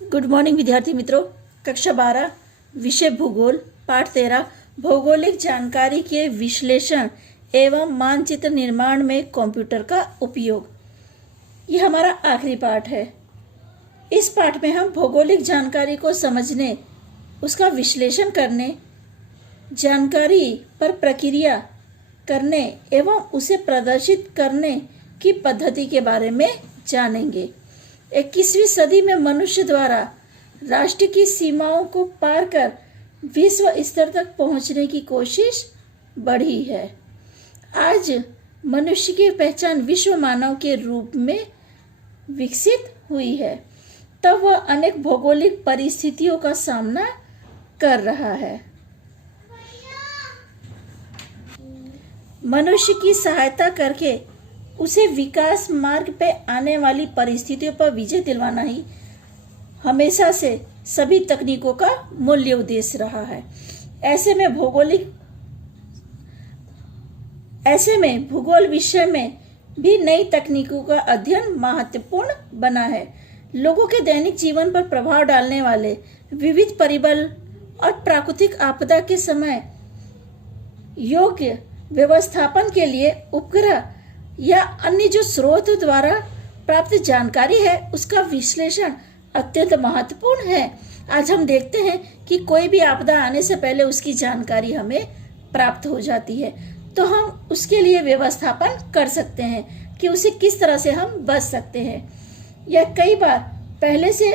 Good morning विद्यार्थी मित्रों। कक्षा 12 विषय भूगोल पाठ 13 भौगोलिक जानकारी के विश्लेषण एवं मानचित्र निर्माण में कंप्यूटर का उपयोग, यह हमारा आखिरी पाठ है। इस पाठ में हम भौगोलिक जानकारी को समझने, उसका विश्लेषण करने, जानकारी पर प्रक्रिया करने एवं उसे प्रदर्शित करने की पद्धति के बारे में जानेंगे। 21वीं सदी में मनुष्य द्वारा राष्ट्र की सीमाओं को पार कर विश्व स्तर तक पहुंचने की कोशिश बढ़ी है। आज मनुष्य की पहचान विश्व मानव के रूप में विकसित हुई है, तब वह अनेक भौगोलिक परिस्थितियों का सामना कर रहा है। मनुष्य की सहायता करके उसे विकास मार्ग पे आने वाली परिस्थितियों पर विजय दिलवाना ही हमेशा से सभी तकनीकों का मूल्य उद्देश्य रहा है। ऐसे में भूगोल विषय में भी नई तकनीकों का अध्ययन महत्वपूर्ण बना है। लोगों के दैनिक जीवन पर प्रभाव डालने वाले विविध परिबल और प्राकृतिक आपदा के समय योग्य व्यवस्थापन के लिए उपग्रह या अन्य जो स्रोत द्वारा प्राप्त जानकारी है, उसका विश्लेषण अत्यंत महत्वपूर्ण है। आज हम देखते हैं कि कोई भी आपदा आने से पहले उसकी जानकारी हमें प्राप्त हो जाती है, तो हम उसके लिए व्यवस्थापन कर सकते हैं कि उसे किस तरह से हम बच सकते हैं, या कई बार पहले से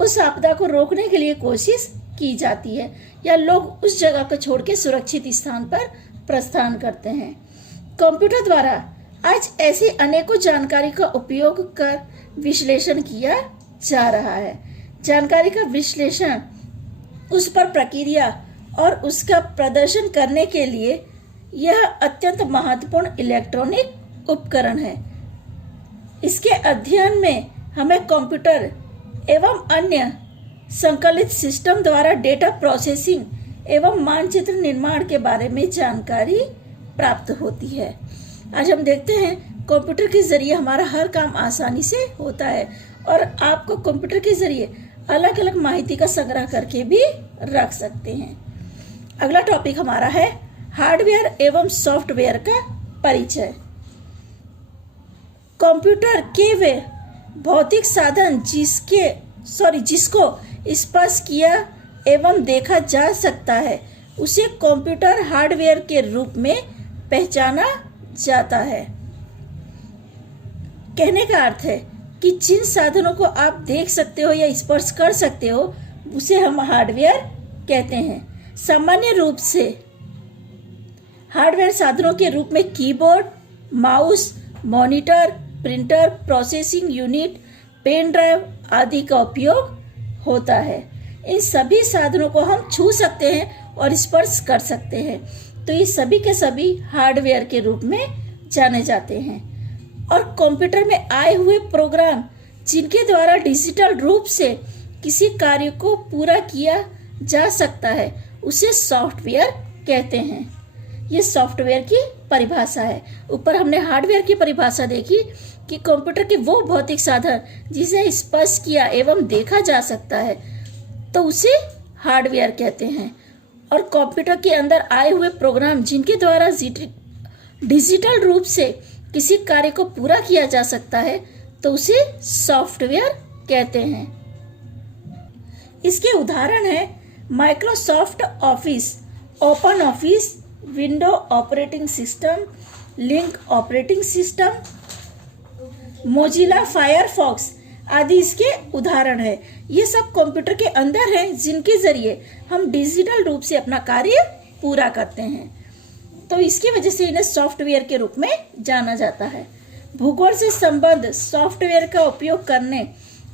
उस आपदा को रोकने के लिए कोशिश की जाती है, या लोग उस जगह को छोड़ के सुरक्षित स्थान पर प्रस्थान करते हैं। कंप्यूटर द्वारा आज ऐसी अनेकों जानकारी का उपयोग कर विश्लेषण किया जा रहा है। जानकारी का विश्लेषण, उस पर प्रक्रिया और उसका प्रदर्शन करने के लिए यह अत्यंत महत्वपूर्ण इलेक्ट्रॉनिक उपकरण है। इसके अध्ययन में हमें कंप्यूटर एवं अन्य संकलित सिस्टम द्वारा डेटा प्रोसेसिंग एवं मानचित्र निर्माण के बारे में जानकारी प्राप्त होती है। आज हम देखते हैं कंप्यूटर के जरिए हमारा हर काम आसानी से होता है, और आपको कंप्यूटर के जरिए अलग अलग माहिती का संग्रह करके भी रख सकते हैं। अगला टॉपिक हमारा है हार्डवेयर एवं सॉफ्टवेयर का परिचय। कंप्यूटर के वे भौतिक साधन जिसको स्पर्श किया एवं देखा जा सकता है, उसे कंप्यूटर हार्डवेयर के रूप में पहचाना जाता है। कहने का अर्थ है कि जिन साधनों को आप देख सकते हो या स्पर्श कर सकते हो, उसे हम हार्डवेयर कहते हैं। सामान्य रूप से हार्डवेयर साधनों के रूप में keyboard, mouse, monitor, printer, processing unit, pen drive आदि का उपयोग होता है। इन सभी साधनों को हम छू सकते हैं और स्पर्श कर सकते हैं, तो ये सभी के सभी हार्डवेयर के रूप में जाने जाते हैं। और कंप्यूटर में आए हुए प्रोग्राम जिनके द्वारा डिजिटल रूप से किसी कार्य को पूरा किया जा सकता है, उसे सॉफ्टवेयर कहते हैं। ये सॉफ्टवेयर की परिभाषा है। ऊपर हमने हार्डवेयर की परिभाषा देखी कि कंप्यूटर के वो भौतिक साधन जिसे स्पर्श किया एवं देखा जा सकता है, तो उसे हार्डवेयर कहते हैं। और कंप्यूटर के अंदर आए हुए प्रोग्राम जिनके द्वारा डिजिटल रूप से किसी कार्य को पूरा किया जा सकता है, तो उसे सॉफ्टवेयर कहते हैं। इसके उदाहरण है Microsoft office, open office, window operating system, link operating system, Mozilla Firefox आदि इसके उदाहरण है। ये सब कंप्यूटर के अंदर हैं, जिनके जरिए हम डिजिटल रूप से अपना कार्य पूरा करते हैं, तो इसकी वजह से इन्हें सॉफ्टवेयर के रूप में जाना जाता है। भूगोल से संबद्ध सॉफ्टवेयर का उपयोग करने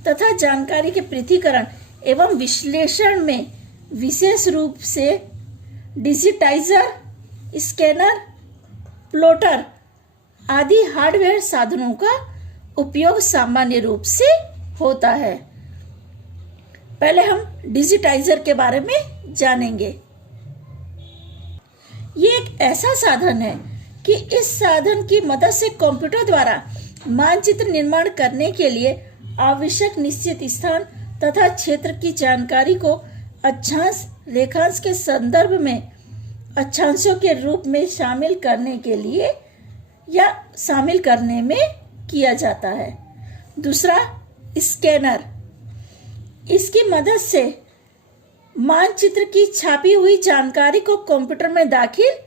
तथा जानकारी के पृथक्करण एवं विश्लेषण में विशेष रूप से डिजिटाइजर, स्कैनर, प्लॉटर आदि हार्डवेयर साधनों का उपयोग सामान्य रूप से होता है। पहले हम डिजिटाइजर के बारे में जानेंगे। ये एक ऐसा साधन है कि इस साधन की मदद से कंप्यूटर द्वारा मानचित्र निर्माण करने के लिए आवश्यक निश्चित स्थान तथा क्षेत्र की जानकारी को अक्षांश रेखांश के संदर्भ में अक्षांशों के रूप में शामिल करने के लिए या शामिल करने में किया जाता है। दूसरा, स्कैनर। इसकी मदद से मानचित्र की छापी हुई जानकारी को कंप्यूटर में दाखिल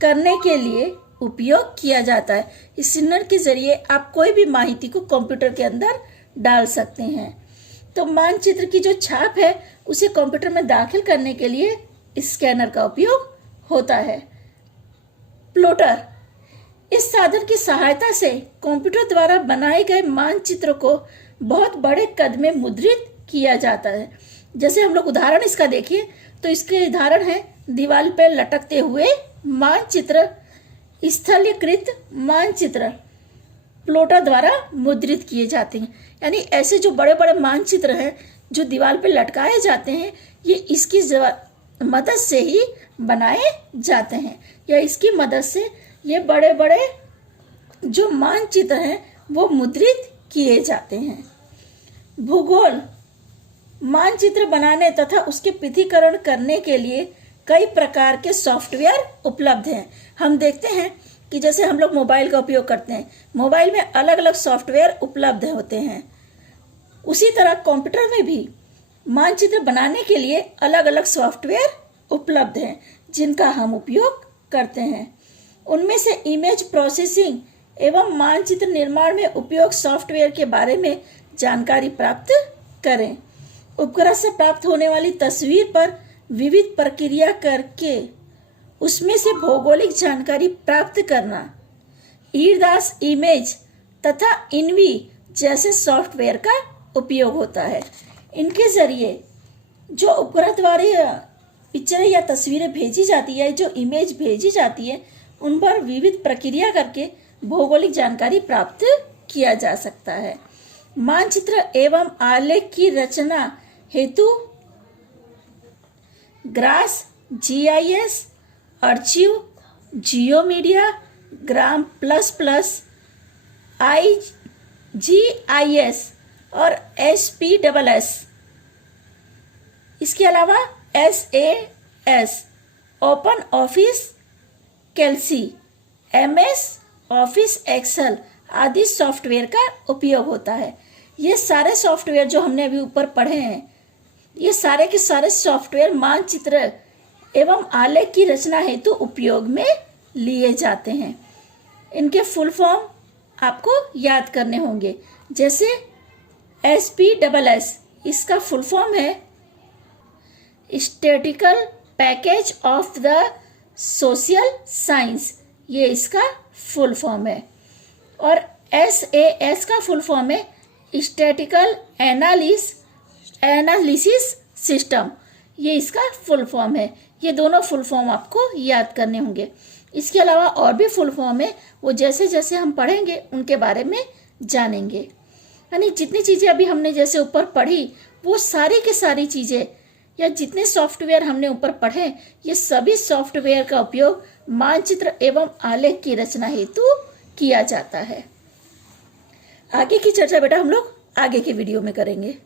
करने के लिए उपयोग किया जाता है। इस स्कैनर के जरिए आप कोई भी माहिती को कंप्यूटर के अंदर डाल सकते हैं। तो मानचित्र की जो छाप है उसे कंप्यूटर में दाखिल करने के लिए स्कैनर का उपयोग होता है। प्लॉटर। इस साधन की सहायता से कंप्यूटर द्वारा बनाए गए मानचित्र को बहुत बड़े कद में मुद्रित किया जाता है। जैसे हम लोग उदाहरण इसका देखिए तो इसके उदाहरण है दीवार पर लटकते हुए मानचित्र, स्थलीकृत मानचित्र प्लॉटर द्वारा मुद्रित किए जाते हैं। यानी ऐसे जो बड़े बड़े मानचित्र हैं जो दीवार पर लटकाए जाते हैं, ये इसकी मदद से ही बनाए जाते हैं, या इसकी मदद से ये बड़े बड़े जो मानचित्र हैं वो मुद्रित किए जाते हैं। भूगोल। मानचित्र बनाने तथा उसके पृथक्करण करने के लिए कई प्रकार के सॉफ्टवेयर उपलब्ध हैं। हम देखते हैं कि जैसे हम लोग मोबाइल का उपयोग करते हैं, मोबाइल में अलग अलग सॉफ्टवेयर उपलब्ध होते हैं। उसी तरह कंप्यूटर में भी मानचित्र बनाने के लिए अलग अलग सॉफ्टवेयर उपलब्ध हैं जिनका हम उपयोग करते हैं। उनमें से इमेज प्रोसेसिंग एवं मानचित्र निर्माण में उपयोग सॉफ्टवेयर के बारे में जानकारी प्राप्त करें। उपग्रह से प्राप्त होने वाली तस्वीर पर विविध प्रक्रिया करके उसमें से भौगोलिक जानकारी प्राप्त करना, ईरदास इमेज तथा इनवी जैसे सॉफ्टवेयर का उपयोग होता है। इनके जरिए जो उपग्रह द्वारा पिक्चरें या तस्वीरें भेजी जाती है, जो इमेज भेजी जाती है, उन पर विविध प्रक्रिया करके भौगोलिक जानकारी प्राप्त किया जा सकता है। मानचित्र एवं आलेख की रचना हेतु ग्रास, जीआईएस, आर्चिव, GeoMedia, gram plus plus, IGIS और SPSS। इसके अलावा SAS, ओपन ऑफिस कैल्सी, MS ऑफिस एक्सेल आदि सॉफ्टवेयर का उपयोग होता है। ये सारे सॉफ्टवेयर जो हमने अभी ऊपर पढ़े हैं, ये सारे के सारे सॉफ्टवेयर मानचित्र एवं आलेख की रचना हेतु उपयोग में लिए जाते हैं। इनके फुल फॉर्म आपको याद करने होंगे। जैसे SPSS, इसका फुल फॉर्म है statistical package of the social science, ये इसका फुल फॉर्म है। और SAS का फुल फॉर्म है स्टैटिस्टिकल एनालिसिस सिस्टम, ये इसका फुल फॉर्म है। ये दोनों फुल फॉर्म आपको याद करने होंगे। इसके अलावा और भी फुल फॉर्म है, वो जैसे जैसे हम पढ़ेंगे उनके बारे में जानेंगे। यानी जितनी चीज़ें अभी हमने जैसे ऊपर पढ़ी, वो सारी की सारी चीज़ें या जितने सॉफ्टवेयर हमने ऊपर पढ़े, ये सभी सॉफ्टवेयर का उपयोग मानचित्र एवं आलेख की रचना हेतु किया जाता है। आगे की चर्चा बेटा हम लोग आगे के वीडियो में करेंगे।